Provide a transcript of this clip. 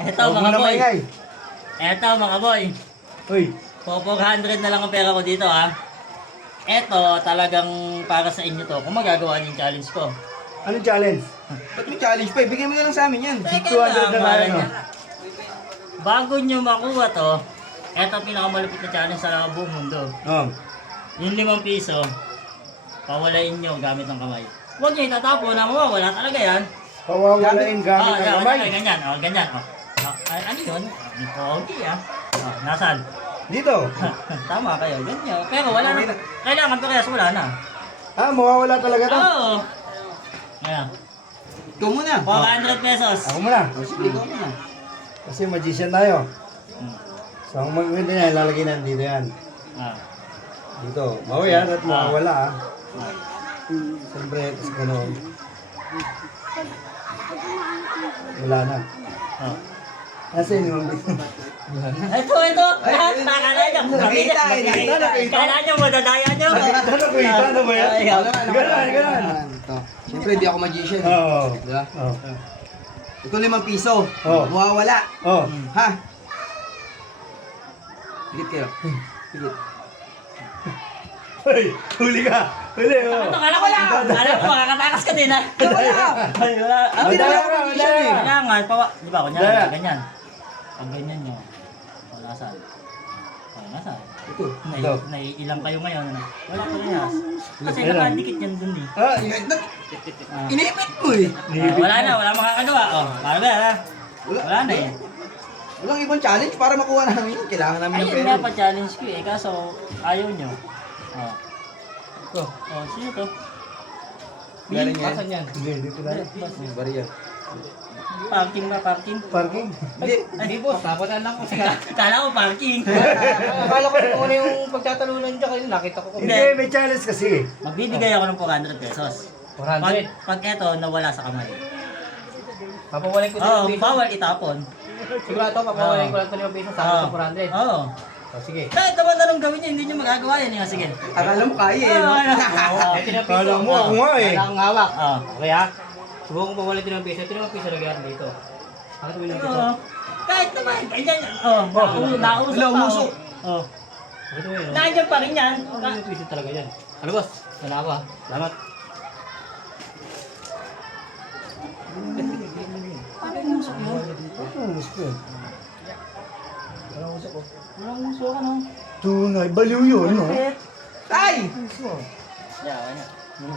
Eto Huwag mo mga na boy. maingay. Eto mga boy. Uy, 400 na lang ang pera ko dito ha. Eto talagang para sa inyo to. Kung magagawa niyo yung challenge ko. anong challenge? Ba't may challenge pa? Ibigay mo na lang sa amin yan. 200 na tayo, no? Bago nyo makuha to, eto ang pinakamalupit na challenge sa buong mundo. Oh. Yung 5 piso, pawalain nyo gamit ng kamay. Huwag nyo itatapon na mawawala talaga yan. Pawawalain gamit ng kamay. Ganyan, ganyan. Ano yun? Okay nasaan? Dito. Tama kayo, ganyan. Pero wala na. Kailangan pa kaya wala na. Ah, mawawala talaga to. Oo. Ayan. Ikaw muna. 400 pesos. Ako muna. Sige, ikaw muna. Kasi magician tayo. Hmm. So, ang maganda niya, lalagay na dito yan. Ah. Dito. Mawayan at mawawala ah. Ah. Siyempre, tapos gano'n. Wala na. Oh. Nasa inyo ang dito. Ito. Lahat. Nakala nyo. Nakita. Kala nyo, madadaya nyo. Nakita na ba yan? Ganun. Ito. Siyempre, di ako magician. Oo. Diba? Oo. Ito 5 piso. Oh. Mawawala. Oo. Ha? Higit kayo. Higit. Hoy, huli ka. Huli, oh. Kala ko lang. Alam mo, makakatakas ka din ha. Wala. Ay, wala. Hindi na Madaya ako ka, magician madaya eh. ka. Kailangan, di ba, Daya. kunyari, ganyan. Pag ganyan nyo, wala saan. Nasaan? Ito. Ito. Naiilang kayo ngayon. Wala ko rin Kasi Ayun. nakadikit yan dun eh. Ah, Inipit mo eh. Wala na, wala makakagawa. Para ba ha? Wala na eh. Walang ibang challenge para makuha namin. Kailangan namin ng Ayun pera. nga pa-challenge ko eh, kaso ayaw nyo. Ito. Sino to? Galing yan. Asan yan? Hindi, dito na. Bariya. Parking ba, parking? Parking. Hindi boss. Tapatan lang ko siya. Kala ko parking. Akala ko kung ano yung pagtatalunan dyan kayo. Nakita ko kung Hindi, may challenge kasi. Magbibigay ako ng 400 pesos. Pag eto, nawala sa kamay. Papawalin ko Oo, bawal itapon. Sigurado, papawalin ko lang ito 5 piso. Sa 400. Oo. Sige. Kahit naman anong gawin niya, hindi niyo magagawa yan. Sige. Akala mo kaya eh, no? Kala mo ako nga eh. Kailangan ng hawak. Oo. Okay ha? Subukan ko pawalin ito ng piso. Ito ng piso lagyan dito. Bakit mo ng piso? Oo. Kahit naman, ganyan. Nausok pa. Nausok. Oo. Bakit mo yun? Nandiyan pa rin yan. Ano yung piso talaga yan? Ano boss? Wala ako ha? Salamat. Ano usok yun? Ano gusto yun? Walang usok ano? Tunay, baliw yun, no? Pet. Ay! Yeah, ano?